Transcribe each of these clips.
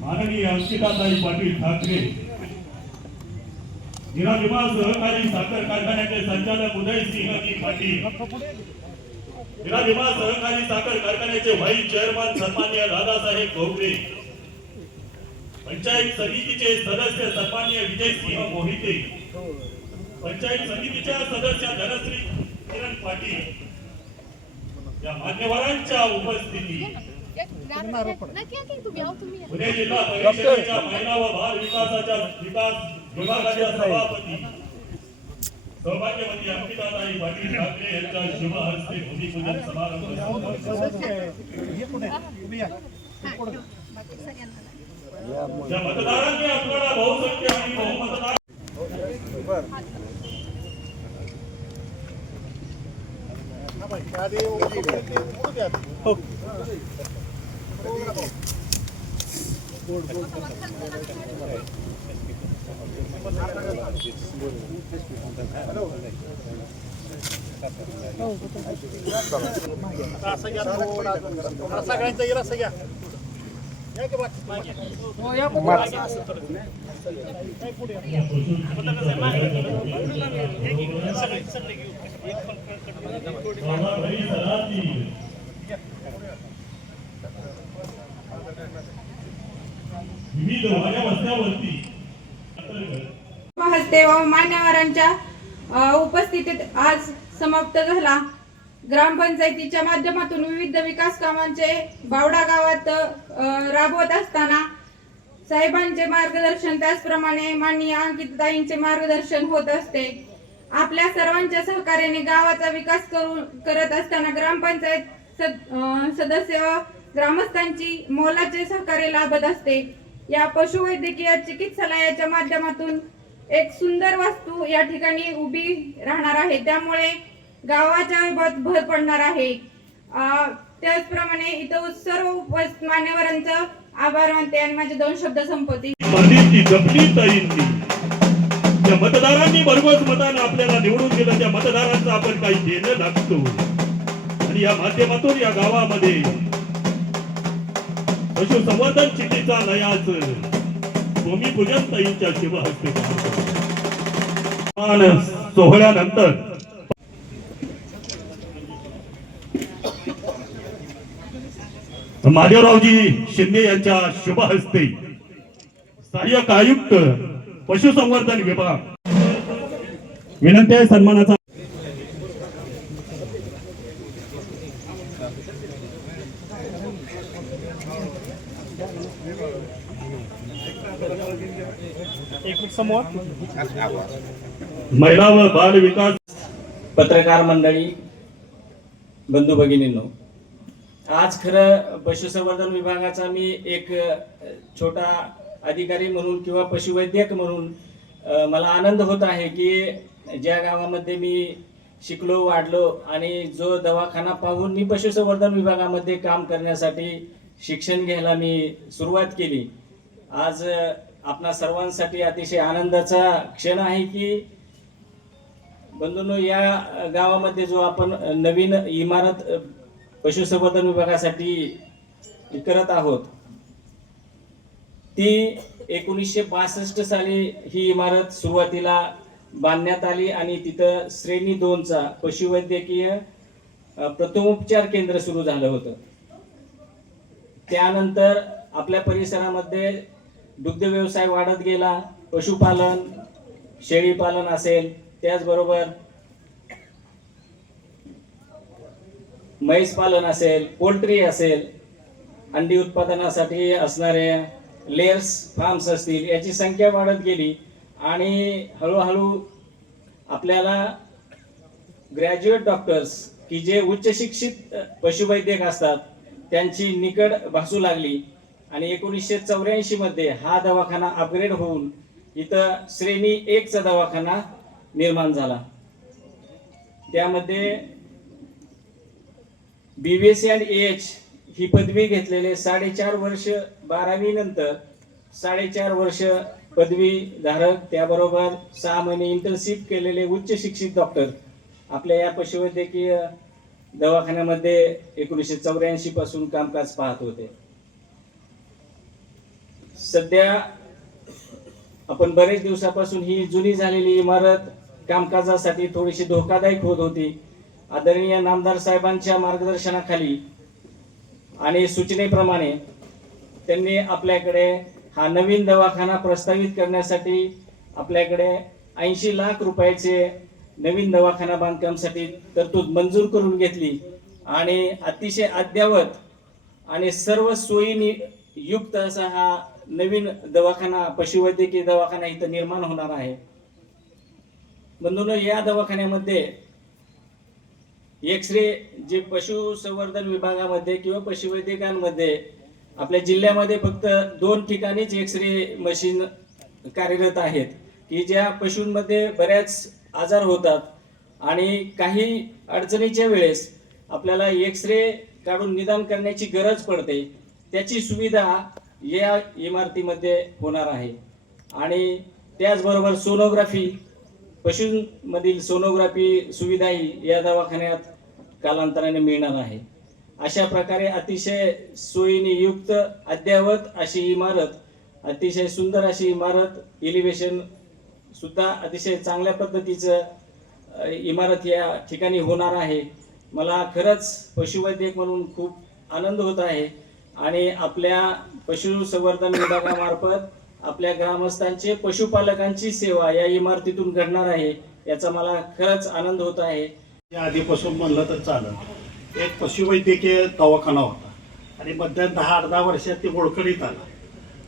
माननीय अंकिताताई पाटील ठाकरे, हिराविमा सहकारी साखर कारखान्याचे संचालक उदयसिंहजी पाटील, हिराविमा सहकारी साखर कारखान्याचे व्हाईस चेअरमन सन्माननीय दादासाहेब घोगरे, पंचायत समितीचे सदस्य सन्माननीय विजयसिंह मोहिते, पंचायत समितीच्या सदस्य धनश्री किरण पाटील या मान्यवरांच्या उपस्थितीत पुणे जिल्हा परिषदेच्या महिला व बाल विकासाच्या विभागाच्या सभापती सौभाग्यवती अंकिताताई पाटील ठाकरे यांच्या शुभ हस्ते भूमिपूजन समारंभ या मतदारांनी आपल्याला बहुसंख्य आणि बहुमतदार हस्ते व मान्यवरांच्या उपस्थितीत आज समाप्त झाला। ग्रामपंचायतीच्या माध्यमातून विविध विकास कामांचे बावडा गावात राबवत असताना साहेबांचे मार्गदर्शन, त्याचप्रमाणे माननीय अंकिताताईंचे मार्गदर्शन होत असते। आपल्या सर्वांच्या सहकार्याने गावाचा विकास करत असताना ग्रामपंचायत सदस्य व ग्रामस्थांची मोलाचे सहकार्य लाभत असते। या पशुवैद्यकीय चिकित्सालयाच्या माध्यमातून एक सुंदर वास्तू या ठिकाणी उभी राहणार आहे, त्यामुळे गावाच्या भर पडणार आहे। त्याचप्रमाणे इथं सर्व मान्यवरांचा आभार मानते आणि माझे 2 शब्द संपवते। त्या मतदारांनी भरघोस मताने आपल्याला निवडून दिलं, त्या मतदारांचं आपण काही देणं लागतो आणि या माध्यमातून या गावामध्ये पशुसंवर्धन चिकित्सालयाचं भूमिपूजन ताईंच्या शुभ हस्ते सोहळ्यानंतर महादेवरावजी शिंदे यांच्या शुभ हस्ते सहाय्यक आयुक्त पशुसंवर्धन विभाग विनंती आहे सन्मानाचा। महिला व बाल विकास पत्रकार मंडळी, बंधू भगिनींनो, आज खरं पशुसंवर्धन विभागाचा मी एक छोटा अधिकारी म्हणून किंवा पशुवैद्यक म्हणून मला आनंद होत आहे की ज्या गावामध्ये मी शिकलो, वाढलो आणि जो दवाखाना पाहून मी पशुसंवर्धन विभागामध्ये काम करण्यासाठी शिक्षण घ्यायला मी सुरुवात केली। आज आपणा सर्वांसाठी अतिशय आनंदाचा क्षण आहे की बंधूंनो, या गावामध्ये जो आपण नवीन इमारत पशुसंवर्धन विभागासाठी करत आहोत, ती 1962 साली ही इमारत सुरुवातीला बांधण्यात आली आणि तिथं श्रेणी 2चा पशुवैद्यकीय प्रथमोपचार केंद्र सुरू झालं होतं। त्यानंतर आपल्या परिसरामध्ये दुग्ध व्यवसाय वाढत गेला, पशुपालन, शेळीपालन असेल, त्याचबरोबर म्हैस पालन असेल, पोल्ट्री असेल, अंडी उत्पादनासाठी असणारे लेयर्स फार्म्स असतील, याची संख्या वाढत गेली आणि हळूहळू आपल्याला ग्रॅज्युएट डॉक्टर्स की जे उच्च शिक्षित पशुवैद्यक असतात त्यांची निकड भासू लागली आणि 1984 मध्ये हा दवाखाना अपग्रेड होऊन इथं श्रेणी 1चा दवाखाना निर्माण झाला। त्यामध्ये BVSc आणि AH ही पदवी घेतलेले 4.5 वर्ष 12वी नंतर 4.5 वर्ष पदवी धारक, त्याबरोबर 6 महिने इंटर्नशिप केलेले उच्च शिक्षित डॉक्टर आपल्या या पशुवैद्यकीय दवाखान्यामध्ये 1984 पासून कामकाज पाहत होते. सध्या आपण बरेच दिवसापासून ही जुनी झालेली इमारत कामकाजासाठी थोडीशी धोकादायक होत होती. आदरणीय नामदार साहेबांच्या मार्गदर्शनाखाली आणि सूचनेप्रमाणे त्यांनी आपल्याकडे हा नवीन दवाखाना प्रस्तावित करण्यासाठी आपल्याकडे 80 लाख रुपयाचे नवीन दवाखाना बांधकामासाठी तरतूद मंजूर करून घेतली आणि अतिशय अद्ययावत आणि सर्व सोयींनी युक्त असा हा नवीन दवाखाना पशुवैद्यकीय दवाखाना इथं निर्माण होणार आहे. बंधूंनो, या दवाखान्यामध्ये एक्सरे जे पशुसंवर्धन विभागामध्ये किंवा पशुवैद्यकांमध्ये आपल्या जिल्ह्यामध्ये फक्त 2 ठिकाणीच एक्सरे मशीन कार्यरत आहेत की ज्या पशूंमध्ये बऱ्याच आजार होतात आणि काही अडचणीच्या वेळेस आपल्याला एक्सरे काढून निदान करण्याची गरज पडते. त्याची सुविधा या इमारतीमध्ये होणार आहे. आणि त्याचबरोबर सोनोग्राफी, पशूंमधील सोनोग्राफी सुविधाही या दवाखान्यात कालांतराने मिळणार आहे. अशा प्रकारे अतिशय सोयीने युक्त अद्ययावत अशी इमारत, अतिशय सुंदर अशी इमारत, एलिव्हेशन सुद्धा अतिशय चांगल्या पद्धतीचं इमारत या ठिकाणी होणार आहे. मला खरंच पशुवैद्यक म्हणून खूप आनंद होत आहे आणि आपल्या पशुसंवर्धन विभागामार्फत आपल्या ग्रामस्थांचे, पशुपालकांची सेवा या इमारतीतून घडणार आहे, याचा मला खरंच आनंद होत आहे. आधीपासून म्हणलं तर चालत, एक पशुवैद्यकीय दवाखाना होता आणि मध्यात 10-18 वर्षात ते मोडकळीत आला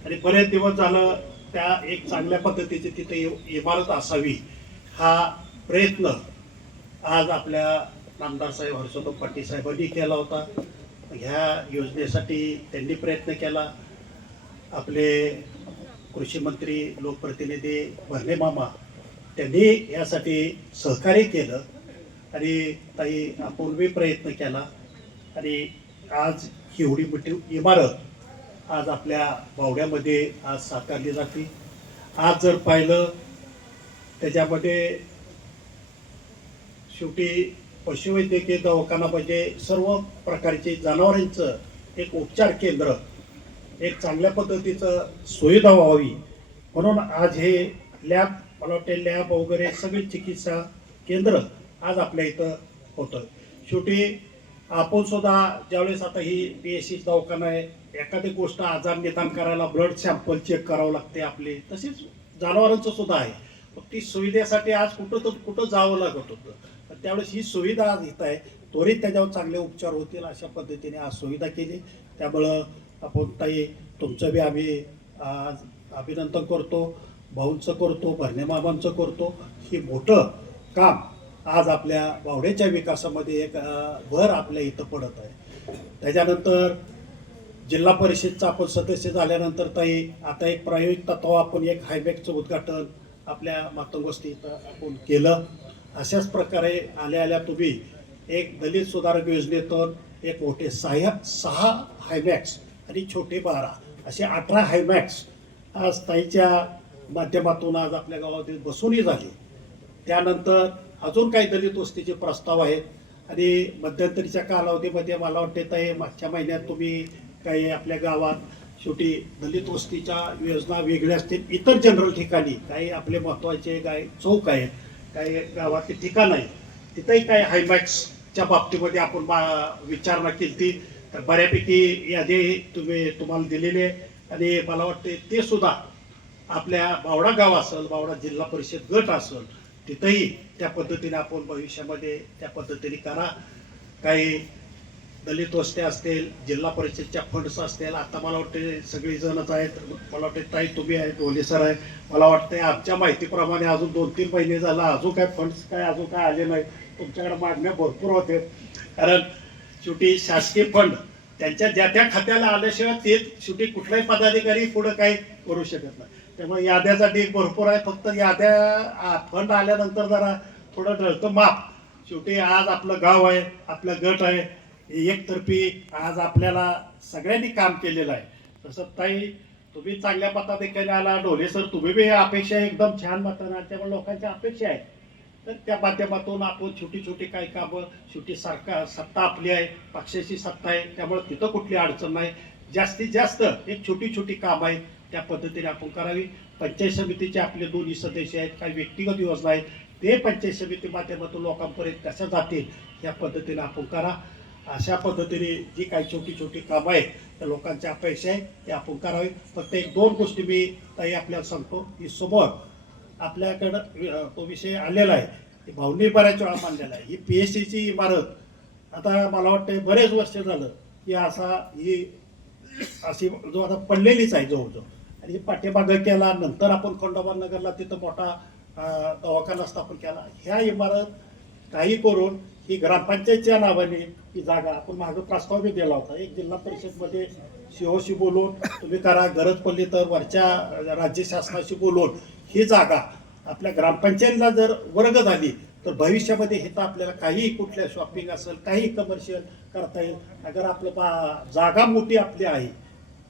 आणि बरेच दिवस झालं त्या एक चांगल्या पद्धतीची तिथे इमारत असावी हा प्रयत्न आज आपल्या नामदार साहेब हर्षवर्धन पाटील साहेबांनी केला होता. ह्या योजनेसाठी त्यांनी प्रयत्न केला. आपले कृषी मंत्री, लोकप्रतिनिधी भरणे मामा त्यांनी यासाठी सहकार्य केलं आणि ताई अपूर्वी प्रयत्न केला आणि आज ही एवढी मोठी इमारत आज आपल्या बावड्यामध्ये आज साकारली जाते. आज जर पाहिलं त्याच्यामध्ये शेवटी पशुवैद्यकीय दवाखाना म्हणजे सर्व प्रकारचे जनावरांचं एक उपचार केंद्र, एक चांगल्या पद्धतीचं सुविधा व्हावी म्हणून आज हे लॅब, मला वाटते लॅब वगैरे सगळी चिकित्सा केंद्र आज आपल्या इथं होतं. शेवटी आपण सुद्धा ज्यावेळेस आता ही PSC दवाखाना आहे, एखादी गोष्ट आजार निदान करायला ब्लड सॅम्पल चेक करावं लागते आपले, तसेच जनावरांचं सुद्धा आहे. ती सुविधेसाठी आज कुठं जावं लागत होतं, त्यावेळेस ही सुविधा आज इथं आहे. त्वरित त्याच्यावर चांगले उपचार होतील अशा पद्धतीने आज सुविधा केली. त्यामुळं आपण ताई तुमचं बी आम्ही आज अभिनंदन करतो, भाऊंचं करतो, भरणे मामांचं करतो. ही मोठं काम आज आपल्या बावड्याच्या विकासामध्ये एक भर आपल्या इथं पडत आहे. त्याच्यानंतर जिल्हा परिषदचा आपण सदस्य झाल्यानंतर ताई आता एक प्रायोगिक तत्व आपण एक हायबॅकचं उद्घाटन आपल्या मातंगोष्टी इथं आपण केलं. अशाच प्रकारे आल्या तुम्ही एक दलित सुधारक योजनेतून एक मोठे 6 हायमॅक्स आणि छोटे 12 असे 18 हायमॅक्स आज ताईच्या माध्यमातून आज आपल्या गावातील बसवणी झाली. त्यानंतर अजून काही दलित वस्तीचे प्रस्ताव आहेत आणि मध्यंतरीच्या कालावधीमध्ये मला वाटते ताई मागच्या महिन्यात तुम्ही काही आपल्या गावात शेवटी दलित वस्तीच्या योजना वेगळ्या असतील, इतर जनरल ठिकाणी काही आपले महत्त्वाचे काही चौक आहेत, काही गावातले ठिकाण आहे, तिथंही काही हायमॅक्सच्या बाबतीमध्ये आपण विचारणा केली ती. तर बऱ्यापैकी यादी तुम्हाला दिलेली आहे आणि मला वाटते ते सुद्धा आपल्या बावडा गाव असेल, बावडा जिल्हा परिषद गट असेल, तिथंही त्या पद्धतीने आपण भविष्यामध्ये त्या पद्धतीने करा. काही दलित वस्त्या असतील, जिल्हा परिषदच्या फंड्स असतील, आता मला वाटते सगळीजणच आहेत, मला वाटते ताई तुम्ही आहेत, ढोले सर आहे, मला वाटतं आमच्या माहितीप्रमाणे अजून 2-3 महिने झाला अजून काय फंड्स अजून काय आले नाही. तुमच्याकडे मागण्या भरपूर होते, कारण शेवटी शासकीय फंड त्यांच्या ज्या त्या खात्याला आल्याशिवाय ते शेवटी कुठलाही पदाधिकारी पुढे काही करू शकत नाही. त्यामुळे याद्यासाठी भरपूर आहे, फक्त याद्या फंड आल्यानंतर जरा थोडं ढळतं माप. शेवटी आज आपलं गाव आहे, आपलं गट आहे, एकतर्फी आज आपल्याला सगळ्यांनी काम केलेलं आहे. तसं ताई तुम्ही चांगल्या मताधिकारी आला, ढोले सर तुम्ही बी अपेक्षा एकदम छान मताना, त्यामुळे लोकांच्या अपेक्षा आहेत तर त्या माध्यमातून आपण छोटी छोटी काही कामं, शेवटी सत्ता आपली आहे, पक्षाची सत्ता आहे, त्यामुळे तिथं कुठली अडचण नाही. जास्तीत जास्त एक छोटी छोटी कामं आहेत त्या पद्धतीने आपण करावी. पंचायत समितीचे आपले दोन्ही सदस्य आहेत, काही व्यक्तिगत योजना आहेत, ते पंचायत समिती माध्यमातून लोकांपर्यंत कशा जातील या पद्धतीने आपण करा. अशा पद्धतीने जी काही छोटी छोटी कामं आहेत त्या लोकांच्या अपेक्षा आहे ते आपण करावी. फक्त एक दोन गोष्टी मी ताई आपल्याला सांगतो की समोर आपल्याकडं तो विषय आलेला आहे, भावनी बऱ्याच वेळा मांडलेला आहे. ही PSCची इमारत आता मला वाटतं बरेच वर्ष झालं की ही अशी जो आता पडलेलीच आहे जवळजवळ, आणि पाठीमागं केला, नंतर आपण खंडोबा नगरला तिथं मोठा दवाखाना स्थापन केला. ह्या इमारत काही करून ही ग्रामपंचायतच्या नावाने ही जागा आपण मागं प्रस्ताव बी दिला होता, एक जिल्हा परिषदमध्ये COशी बोलून तुम्ही करा, गरज पडली तर वरच्या राज्य शासनाशी बोलून ही जागा आपल्या ग्रामपंचायतला जर वर्ग झाली तर भविष्यामध्ये हे तर आपल्याला काही कुठल्या शॉपिंग असेल, काही कमर्शियल करता येईल. अगर आपलं जागा मोठी आपली आहे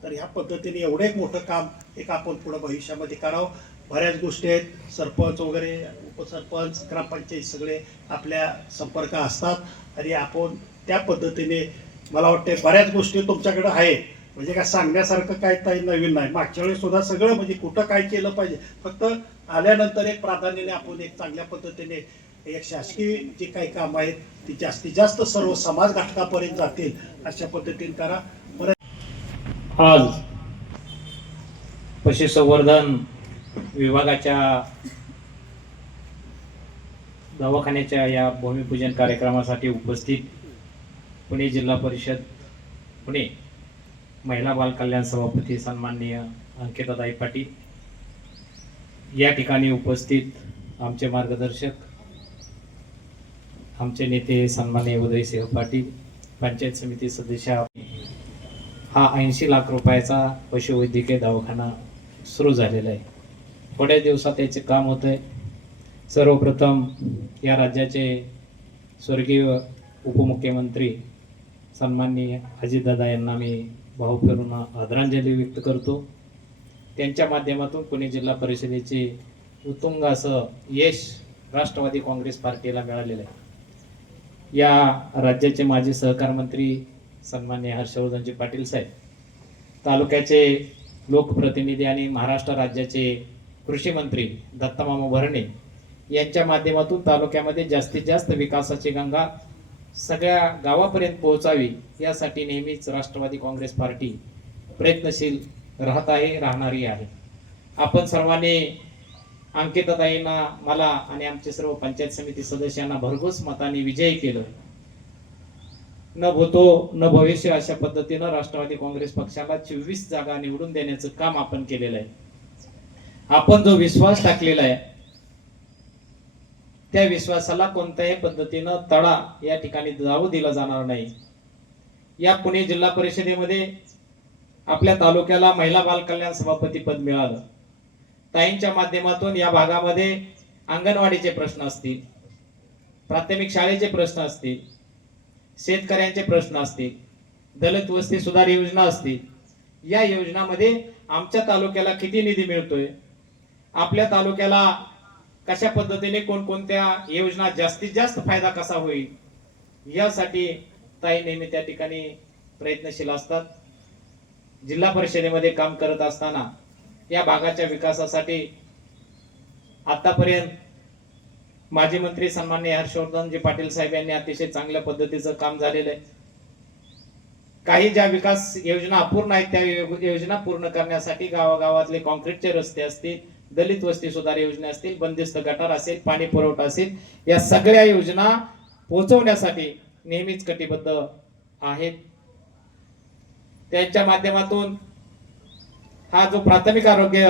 तर ह्या पद्धतीने एवढं एक मोठं काम एक आपण पुढं भविष्यामध्ये करावं. बऱ्याच गोष्टी आहेत, सरपंच वगैरे, उपसरपंच, ग्रामपंचायत सगळे आपल्या संपर्क असतात आणि आपण त्या पद्धतीने मला वाटते बऱ्याच गोष्टी तुमच्याकडे आहेत. म्हणजे काय सांगण्यासारखं काय काही नवीन नाही. मागच्या वेळेस सुद्धा सगळं म्हणजे कुठं काय केलं पाहिजे, फक्त आल्यानंतर एक प्राधान्याने आपण एक चांगल्या पद्धतीने एक शासकीय जी काही कामं आहेत ती जास्तीत जास्त सर्व समाज घटकापर्यंत जातील अशा पद्धतीने करा. आज पशुसंवर्धन विभागाच्या दवाखान्याच्या या भूमिपूजन कार्यक्रमासाठी उपस्थित पुणे जिल्हा परिषद पुणे महिला बाल कल्याण सभापती सन्माननीय अंकिताताई पाटील, या ठिकाणी उपस्थित आमचे मार्गदर्शक, आमचे नेते सन्माननीय उदयसिंह पाटील, पंचायत समिती सदस्य, हा 80 लाख रुपयाचा पशुवैद्यकीय दवाखाना सुरू झालेला आहे. थोड्या दिवसात याचे काम होत आहे. सर्वप्रथम या राज्याचे स्वर्गीय उपमुख्यमंत्री सन्माननीय अजितदादा यांना मी भावपूर्ण आदरांजली व्यक्त करतो. त्यांच्या माध्यमातून पुणे जिल्हा परिषदेचे उत्तुंग असं यश राष्ट्रवादी काँग्रेस पार्टीला मिळालेलं आहे. या राज्याचे माजी सहकार मंत्री सन्माननीय हर्षवर्धनजी पाटील साहेब, तालुक्याचे लोकप्रतिनिधी आणि महाराष्ट्र राज्याचे कृषी मंत्री दत्तामामा भरणे यांच्या माध्यमातून तालुक्यामध्ये जास्तीत जास्त विकासाची गंगा सगळ्या गावापर्यंत पोहोचावी यासाठी नेहमीच राष्ट्रवादी काँग्रेस पार्टी प्रयत्नशील राहत आहे, राहणारी आहे. आपण सर्वांनी अंकिताताईंना, मला आणि आमचे सर्व पंचायत समिती सदस्यांना भरघोस मताने विजयी केलं. न भूतो न भविष्य अशा पद्धतीनं राष्ट्रवादी काँग्रेस पक्षाला 24 जागा निवडून देण्याचं काम आपण केलेलं आहे. आपण जो विश्वास टाकलेला आहे त्या विश्वासाला कोणत्याही पद्धतीनं तडा या ठिकाणी जाऊ दिला जाणार नाही. या पुणे जिल्हा परिषदेमध्ये आपल्या तालुक्याला महिला बाल कल्याण सभापती पद मिळालं. ताईंच्या माध्यमातून या भागामध्ये अंगणवाडीचे प्रश्न असतील, प्राथमिक शाळेचे प्रश्न असतील, शेतकऱ्यांचे प्रश्न असतील, दलित वस्ती सुधार योजना असतील, या योजनामध्ये आमच्या तालुक्याला किती निधी मिळतोय, आपल्या तालुक्याला कशा पद्धतीने कोणकोणत्या योजना जास्तीत जास्त फायदा कसा होईल यासाठी ताई नेहमी त्या ठिकाणी प्रयत्नशील असतात. जिल्हा परिषदेमध्ये काम करत असताना या भागाच्या विकासासाठी आतापर्यंत माजी मंत्री सन्माननीय हर्षवर्धनजी पाटील साहेब यांनी अतिशय चांगल्या पद्धतीचं काम झालेलं आहे. काही ज्या विकास योजना अपूर्ण आहेत त्या योजना पूर्ण करण्यासाठी गावागावातले कॉन्क्रीटचे रस्ते असतील, दलित वस्ती सुधार योजना असतील, बंदिस्त गटार असेल, पाणी पुरवठा असेल, या सगळ्या योजना पोहोचवण्यासाठी नेहमीच कटिबद्ध आहेत. त्यांच्या माध्यमातून हा जो प्राथमिक आरोग्य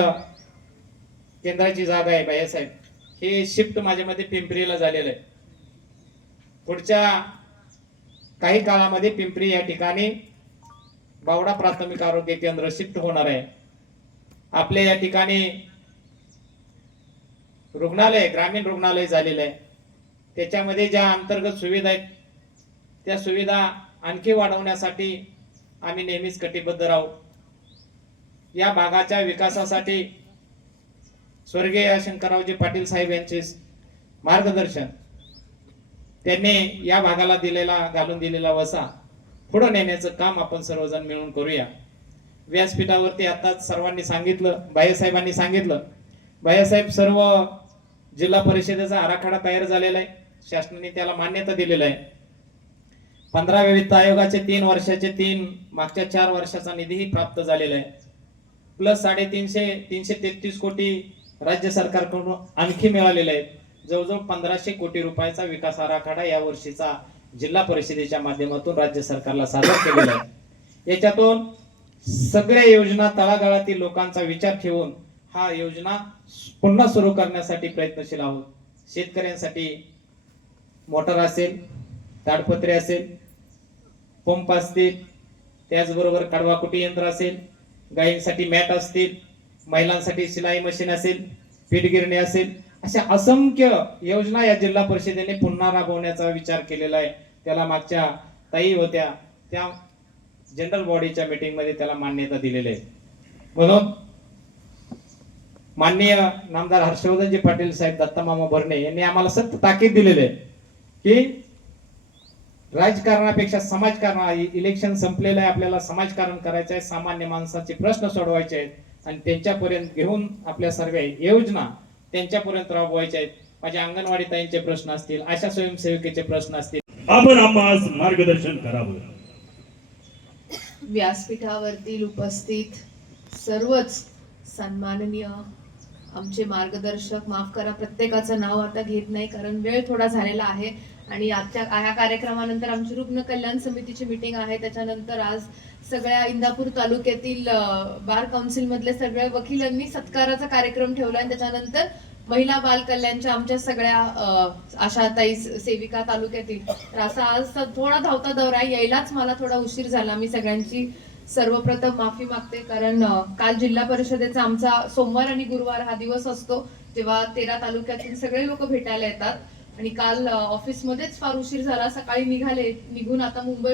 केंद्राची जागा आहे बायासाहेब, हे शिफ्ट माझ्या मध्ये पिंपरीला झालेलं आहे. पुढच्या काही काळामध्ये पिंपरी या ठिकाणी बावडा प्राथमिक आरोग्य केंद्र शिफ्ट होणार आहे. आपल्या या ठिकाणी रुग्णालय, ग्रामीण रुग्णालय झालेलं आहे. त्याच्यामध्ये ज्या अंतर्गत सुविधा आहेत त्या सुविधा आणखी वाढवण्यासाठी आम्ही नेहमीच कटिबद्ध राहू. या भागाच्या विकासासाठी स्वर्गीय शंकररावजी पाटील साहेब यांचे मार्गदर्शन, त्यांनी या भागाला घालून दिलेला वसा पुढे नेण्याचं काम आपण सर्वजण मिळून करूया. व्यासपीठावरती आताच सर्वांनी सांगितलं, भाईसाहेबांनी सांगितलं, भाईसाहेब सर्व जिल्हा परिषदेचा आराखडा तयार झालेला आहे, शासनाने त्याला मान्यता दिलेली आहे. 15व्या वित्त आयोगाचे 3 वर्षाचे 3 मागच्या 4 वर्षाचा निधीही प्राप्त झालेला आहे. प्लस 333 कोटी राज्य सरकारकडून आणखी मिळालेले आहेत. जवळजवळ 1500 कोटी रुपयाचा विकास आराखडा या वर्षीचा जिल्हा परिषदेच्या माध्यमातून राज्य सरकारला सादर केलेला आहे. याच्यातून सगळ्या योजना तळागाळातील लोकांचा विचार ठेवून हा योजना पुन्हा सुरू करण्यासाठी प्रयत्नशील आहोत. शेतकऱ्यांसाठी मोटर असेल, ताडपत्रे असेल, पंप असतील, त्याचबरोबर कडवाकुटी यंत्र असेल, गायींसाठी मॅट असतील, महिलांसाठी शिलाई मशीन असेल, पीठ गिरणी असेल, अशा असंख्य योजना या जिल्हा परिषदेने पुन्हा राबवण्याचा विचार केलेला आहे. त्याला मागच्या ताई होत्या त्या जनरल बॉडीच्या मीटिंग मध्ये त्याला मान्यता दिलेली आहे. म्हणून माननीय नामदार हर्षवर्धनजी पाटील साहेब, दत्तामामा भरणे यांनी आम्हाला सतत ताकीद दिलेली आहे की राजकारणापेक्षा समाजकारण, इलेक्शन संपलेलं आहे, आपल्याला समाजकारण करायचं आहे, सामान्य माणसाचे प्रश्न सोडवायचे आहेत आणि त्यांच्यापर्यंत घेऊन आपल्या सर्व योजना त्यांच्यापर्यंत राबवायच्या आहेत. माझ्या अंगणवाडी ताईंचे प्रश्न असतील, आशा स्वयंसेविकेचे प्रश्न असतील, आपण आम्हास मार्गदर्शन करावं. व्यासपीठावरती उपस्थित सर्वच सन्माननीय आमचे मार्गदर्शक, माफ करा प्रत्येकाचं नाव आता घेत नाही कारण वेळ थोडा झालेला आहे आणि आजच्या ह्या कार्यक्रमानंतर आमची रुग्ण कल्याण समितीची मीटिंग आहे. त्याच्यानंतर आज सगळ्या इंदापूर तालुक्यातील बार काउन्सिल मधले सगळ्या वकिलांनी सत्काराचा कार्यक्रम ठेवला आणि त्याच्यानंतर महिला बाल कल्याणच्या आमच्या सगळ्या आशाताई सेविका तालुक्यातील, तर असा आज थोडा धावता दौरा आहे, यायलाच मला थोडा उशीर झाला. मी सगळ्यांची सर्वप्रथम माफी मागते कारण काल जिल्हा परिषदेचा आमचा सोमवार आणि गुरुवार हा दिवस असतो जेव्हा 13 तालुक्यातील सगळे लोक भेटायला येतात आणि काल ऑफिसमध्येच फार उशीर झाला. सकाळी निघून आता मुंबई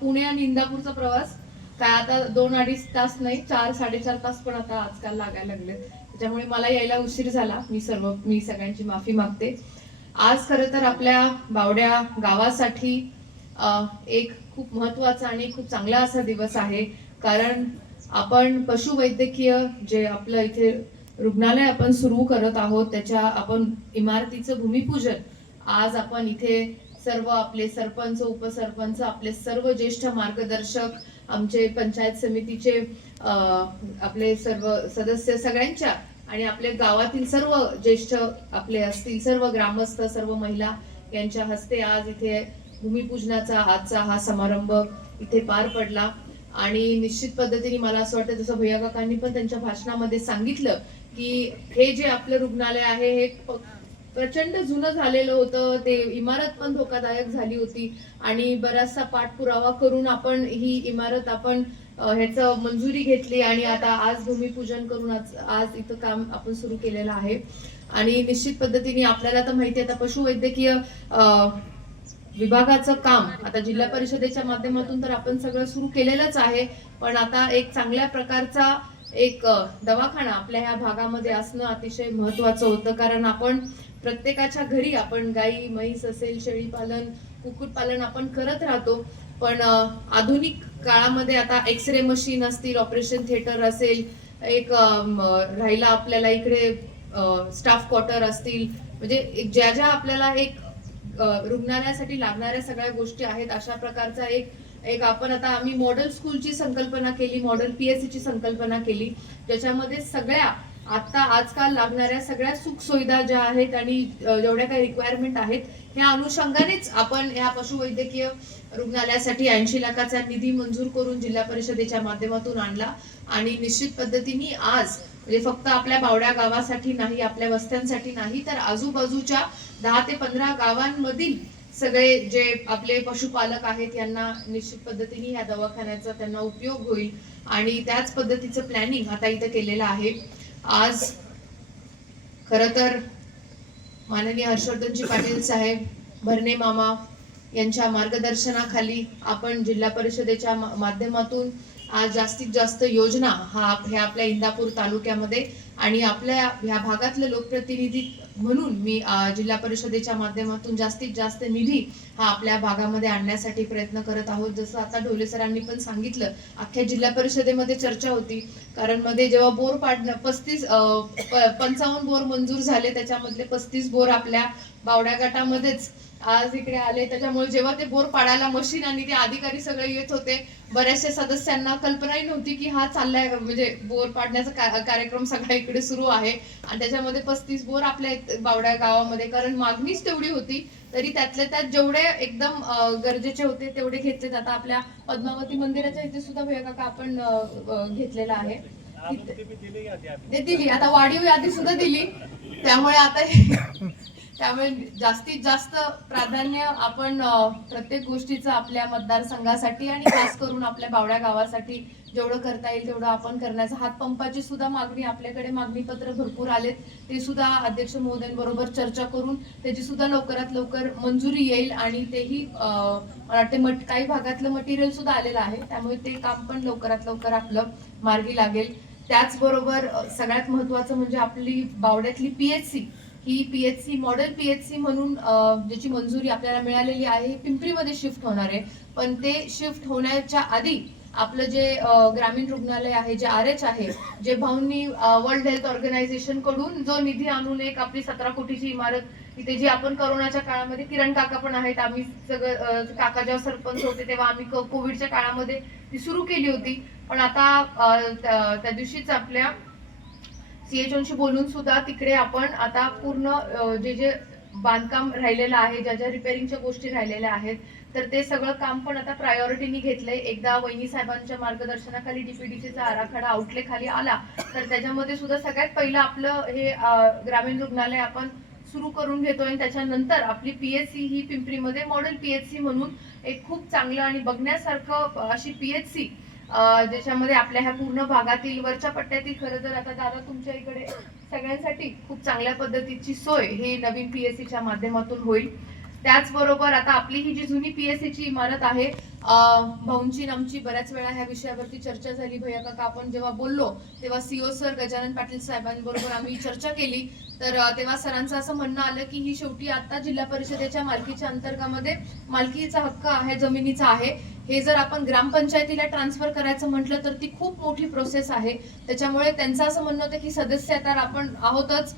पुणे आणि इंदापूरचा प्रवास काय आता 2-2.5 तास नाही, 4-4.5 तास पण आता आजकाल लागायला लागले. त्याच्यामुळे मला यायला उशीर झाला. मी सगळ्यांची माफी मागते. आज खरं तर आपल्या बावड्या गावासाठी एक खूप महत्वाचा आणि खूप चांगला असा दिवस आहे कारण आपण पशुवैद्यकीय जे आपलं इथे रुग्णालय आपण सुरू करत आहोत त्याच्या आपण इमारतीचं भूमिपूजन आज आपण इथे सर्व आपले सरपंच, उपसरपंच, आपले सर्व ज्येष्ठ मार्गदर्शक, आमचे पंचायत समितीचे आपले सर्व सदस्य सगळ्यांच्या आणि आपल्या गावातील सर्व ज्येष्ठ आपले असतील, सर्व ग्रामस्थ, सर्व महिला यांच्या हस्ते आज इथे भूमिपूजनाचा आजचा हा समारंभ इथे पार पडला. आणि निश्चित पद्धतीने मला असं वाटतं जसं भैया काकांनी पण त्यांच्या भाषणामध्ये सांगितलं की हे जे आपलं रुग्णालय आहे हे प्रचंड जुनं झालेलं होतं, ते इमारत पण धोकादायक झाली होती आणि बराचसा पाठपुरावा करून आपण ही इमारत आपण ह्याचं मंजुरी घेतली आणि आता आज भूमिपूजन करून आज इथं काम आपण सुरू केलेलं आहे. आणि निश्चित पद्धतीने आपल्याला तर माहिती आहे आता पशुवैद्यकीय विभागाचं काम आता जिल्हा परिषदेच्या माध्यमातून तर आपण सगळं सुरू केलेलंच आहे, पण आता एक चांगल्या प्रकारचा एक दवाखाना आपल्या ह्या भागामध्ये असणं अतिशय महत्वाचं होतं कारण आपण प्रत्येकाच्या घरी आपण गाई, म्हैस असेल, शेळीपालन, कुक्कुटपालन आपण करत राहतो, पण आधुनिक काळामध्ये आता एक्सरे मशीन असतील, ऑपरेशन थिएटर असेल, एक राहिला आपल्याला इकडे स्टाफ क्वार्टर असतील, म्हणजे ज्या ज्या आपल्याला एक रुग्णालयासाठी लागणाऱ्या सगळ्या गोष्टी आहेत अशा प्रकारचा एक आपण आता आम्ही मॉडेल स्कूलची संकल्पना केली, मॉडेल PSC ची संकल्पना केली, ज्याच्यामध्ये सगळ्या आता आजकाल लागणाऱ्या सगळ्या सुख सुविधा ज्या आहेत आणि जेवढ्या काही रिक्वायरमेंट आहेत ह्या अनुषंगानेच आपण ह्या पशुवैद्यकीय रुग्णालयासाठी 80 लाखाचा निधी मंजूर करून जिल्हा परिषदेच्या माध्यमातून आणला. आणि निश्चित पद्धतीने आज म्हणजे फक्त आपल्या बावड्या गावासाठी नाही, आपल्या वस्त्यांसाठी नाही, तर आजूबाजूच्या 10 ते 15 गावांमधील सगळे जे आपले पशुपालक आहेत यांना निश्चित पद्धतीने ह्या दवाखान्याचा त्यांना उपयोग होईल आणि त्याच पद्धतीचं प्लॅनिंग आता इथं केलेलं आहे. आज खरं तर माननीय हर्षवर्धनजी पाटील साहेब, भरणे मामा यांच्या मार्गदर्शनाखाली आपण जिल्हा परिषदेच्या माध्यमातून आज जास्तीत जास्त योजना ह्या आपल्या इंदापूर तालुक्यामध्ये आणि आपल्या ह्या भागातले लोकप्रतिनिधी म्हणून मी जिल्हा परिषदेच्या माध्यमातून जास्तीत जास्त निधी हा आपल्या भागामध्ये आणण्यासाठी प्रयत्न करत आहोत. जसं आता ढोले सरांनी पण सांगितलं, अख्ख्या जिल्हा परिषदेमध्ये चर्चा होती, कारण मध्ये जेव्हा बोर पाडणं 55 बोर मंजूर झाले, त्याच्यामधले 35 बोर आपल्या बावड्या गटामध्येच आज इकडे आले. त्याच्यामुळे जेव्हा ते बोर पाडायला मशीन आणि ते अधिकारी सगळे येत होते, बऱ्याचशा सदस्यांना कल्पनाही नव्हती की हा चाललाय, म्हणजे बोर पाडण्याचा कार्यक्रम सगळा इकडे सुरू आहे. आणि त्याच्यामध्ये 35 बोर आपल्या बावड्या गावामध्ये, कारण मागणीच तेवढी होती, तरी त्यातले त्यात जेवढे एकदम गरजेचे होते तेवढे घेतलेत. आता आपल्या पद्मावती मंदिराच्या इथे सुद्धा भैया काका आपण घेतलेला आहे, ते दिली. आता वाढीव यादी सुद्धा दिली. त्यामुळे आता त्यामुळे जास्तीत जास्त प्राधान्य आपण प्रत्येक गोष्टीचं आपल्या मतदारसंघासाठी आणि खास करून आपल्या बावड्या गावासाठी जेवढं करता येईल तेवढं आपण करण्याचं. हातपंपाची सुद्धा मागणी, आपल्याकडे मागणी पत्र भरपूर आलेत, ते सुद्धा अध्यक्ष महोदयांबरोबर चर्चा करून त्याची सुद्धा लवकरात लवकर मंजुरी येईल. आणि तेही मला वाटते काही भागातलं मटेरियल सुद्धा आलेलं आहे, त्यामुळे ते काम पण लवकरात लवकर आपलं मार्गी लागेल. त्याचबरोबर सगळ्यात महत्वाचं म्हणजे आपली बावड्यातली PHC, ही PHC मॉडेल PHC म्हणून ज्याची मंजुरी आपल्याला मिळालेली आहे, हे पिंपरीमध्ये शिफ्ट होणार आहे. पण ते शिफ्ट होण्याच्या आधी आपलं जे ग्रामीण रुग्णालय आहे, जे RH आहे, जे भाऊंनी वर्ल्ड हेल्थ ऑर्गनायझेशन कडून जो निधी आणून एक आपली 17 कोटीची इमारत इथे, जी आपण कोरोनाच्या काळामध्ये, किरण काका पण आहेत, आम्ही सगळं काका जेव्हा सरपंच होते तेव्हा आम्ही कोविडच्या काळामध्ये ती सुरू केली होती. पण आता त्या दिवशीच आपल्या CHOशी बोलून सुद्धा तिकडे आपण आता पूर्ण जे बांधकाम राहिलेलं आहे, ज्या रिपेअरिंगच्या गोष्टी राहिलेल्या आहेत, तर ते सगळं काम पण आता प्रायोरिटीने घेतलंय. एकदा वहिनी साहेबांच्या मार्गदर्शनाखाली DPDCचा आराखडा आउटले खाली आला, तर त्याच्यामध्ये सुद्धा सगळ्यात पहिलं आपलं हे ग्रामीण रुग्णालय आपण सुरू करून घेतोय. आणि त्याच्यानंतर आपली PHC ही पिंपरीमध्ये मॉडेल PHC म्हणून एक खूप चांगलं आणि बघण्यासारखं अशी PHC, ज्याच्यामध्ये आपल्या ह्या पूर्ण भागातील वरच्या पट्ट्यातील, खरं तर आता दादा तुमच्या इकडे सगळ्यांसाठी खूप चांगल्या पद्धतीची सोय ही नवीन PHCच्या माध्यमातून होईल. त्याचबरोबर आता आपली ही जी जुनी PHCची इमारत आहे, भाऊंची आमची बऱ्याच वेळा ह्या विषयावरती चर्चा झाली. भैया काका आपण जेव्हा बोललो तेव्हा CO सर गजानन पाटील साहेबांबरोबर आम्ही चर्चा केली, तर तेव्हा सरांचं असं म्हणणं आलं की ही शेवटी आता जिल्हा परिषदेच्या मालकीच्या अंतर्गतामध्ये मालकीचा हक्क आहे, जमिनीचा आहे. हे जर आपण ग्रामपंचायतीला ट्रान्सफर करायचं म्हटलं तर ती खूप मोठी प्रोसेस आहे. त्याच्यामुळे त्यांचं असं म्हणणं होतं की सदस्य आता आपण आहोतच,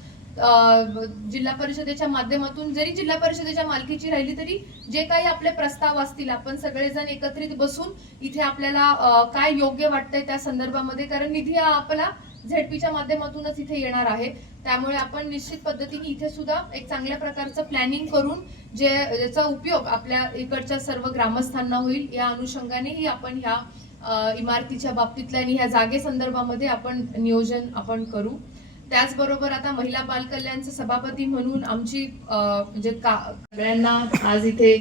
जिल्हा परिषदेच्या माध्यमातून जरी जिल्हा परिषदेच्या मालकीची राहिली तरी जे काही आपले प्रस्ताव असतील, आपण सगळेजण एकत्रित बसून इथे आपल्याला काय योग्य वाटतंय त्या संदर्भामध्ये, कारण निधी हा आपला ZPच्या माध्यमातूनच इथे येणार आहे. त्यामुळे आपण निश्चित पद्धतीने इथे सुद्धा एक चांगल्या प्रकारचं प्लॅनिंग करून ज्याचा उपयोग आपल्या इकडच्या सर्व ग्रामस्थांना होईल, या अनुषंगानेही आपण ह्या इमारतीच्या बाबतीतल्या आणि ह्या जागे संदर्भामध्ये आपण नियोजन आपण करू. त्याचबरोबर आता महिला बाल कल्याणचे सभापती म्हणून आमची म्हणजे सगळ्यांना आज इथे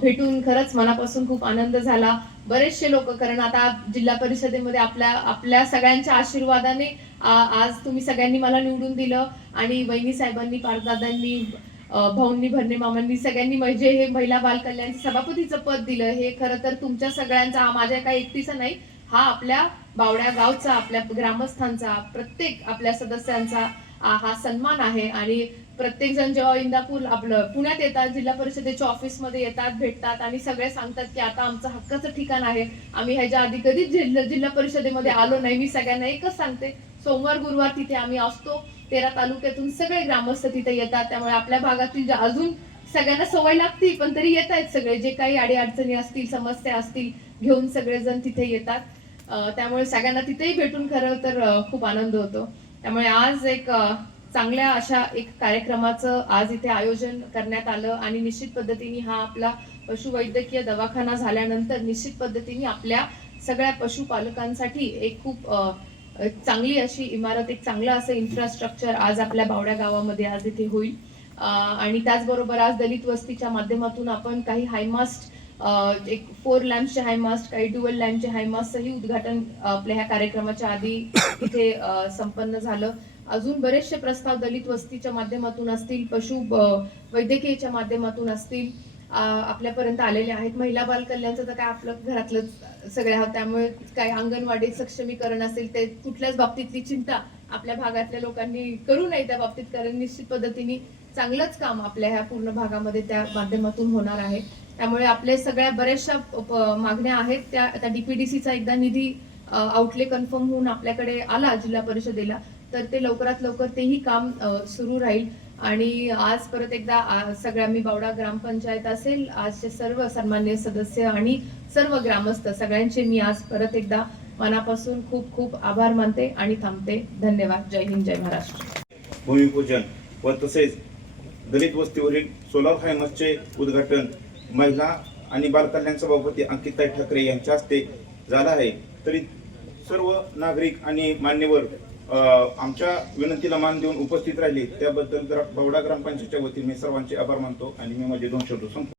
भेटून खरंच मनापासून खूप आनंद झाला. बरेचसे लोक, कारण आता जिल्हा परिषदेमध्ये आपल्या सगळ्यांच्या आशीर्वादाने आज तुम्ही सगळ्यांनी मला निवडून दिलं, आणि वहिनी साहेबांनी, पारदादांनी, भाऊंनी, भरणे मामांनी, सगळ्यांनी म्हणजे हे महिला बाल कल्याणचं सभापतीचं पद दिलं. हे खरं तर तुमच्या सगळ्यांचा, माझ्या काही एकटीचा नाही, हा आपल्या बावड्या गावचा, आपल्या ग्रामस्थांचा, प्रत्येक आपल्या सदस्यांचा हा सन्मान आहे. आणि प्रत्येक जण जेव्हा इंदापूर आपलं पुण्यात येतात, जिल्हा परिषदेच्या ऑफिसमध्ये येतात, भेटतात आणि सगळे सांगतात की आता आमचं हक्काचं ठिकाण आहे, आम्ही ह्याच्या आधी कधीच जिल्हा परिषदेमध्ये आलो नाही. मी सगळ्यांना एकच सांगते, सोमवार गुरुवार तिथे आम्ही असतो. 13 तालुक्यातून सगळे ग्रामस्थ तिथे येतात. त्यामुळे आपल्या भागातील अजून सगळ्यांना सवय लागते, पण तरी येत आहेत सगळे, जे काही अडीअडचणी असतील, समस्या असतील, घेऊन सगळेजण तिथे येतात. त्यामुळे सगळ्यांना तिथेही भेटून खरं तर खूप आनंद होतो. त्यामुळे आज एक चांगल्या अशा एक कार्यक्रमाचं आज इथे आयोजन करण्यात आलं. आणि निश्चित पद्धतीने हा आपला पशुवैद्यकीय दवाखाना झाल्यानंतर निश्चित पद्धतीने आपल्या सगळ्या पशुपालकांसाठी एक खूप चांगली अशी इमारत, एक चांगलं असं इन्फ्रास्ट्रक्चर आज आपल्या बावड्या गावामध्ये आज इथे होईल. आणि त्याचबरोबर आज दलित वस्तीच्या माध्यमातून आपण काही हायमास्ट, एक 4 लॅम्पचे हायमास्ट, काही ड्युअल लॅम्पचे हायमास्टचंही उद्घाटन आपल्या ह्या कार्यक्रमाच्या आधी इथे संपन्न झालं. अजून बरेचसे प्रस्ताव दलित वस्तीच्या माध्यमातून असतील, पशु वैद्यकीयच्या माध्यमातून असतील, आपल्यापर्यंत आलेले आहेत. महिला बाल कल्याणचं तर काय आपलं घरातलं सगळे आहोत, त्यामुळे काय अंगणवाडी सक्षमीकरण असेल, ते कुठल्याच बाबतीतली चिंता आपल्या भागातल्या लोकांनी करू नये त्या बाबतीत, कारण निश्चित पद्धतीने चांगलंच काम आपल्या ह्या पूर्ण भागामध्ये त्या माध्यमातून होणार आहे. त्यामुळे आपले सगळ्या बऱ्याचशा मागण्या आहेत त्या आता डीपीडीसीचा एकदा निधी आउटले कन्फर्म होऊन आपल्याकडे आला जिल्हा परिषदेला, तर ते लवकरात लवकर तेही काम सुरू राहील. आणि आज परत एकदा सगळ्या मी बावडा ग्रामपंचायत असेल, आजचे सर्व सन्माननीय सदस्य आणि सर्व ग्रामस्थ सगळ्यांचे मी आज परत एकदा मनापासून खूप खूप आभार मानते आणि थांबते. धन्यवाद. जय हिंद, जय महाराष्ट्र. भूमिपूजन व तसेच दलित वस्तीवरील सोलार हायमसचे उद्घाटन महिला आणि बालकल्याण सभापती अंकिताई ठाकरे यांच्या हस्ते झाला आहे. तरी सर्व नागरिक आणि मान्यवर आमच्या विनंतीला मान देऊन उपस्थित राहिले त्याबद्दल बावडा ग्रामपंचायतच्या वतीने मी सर्वांचे आभार मानतो आणि मी माझे 2 शब्द संपवतो.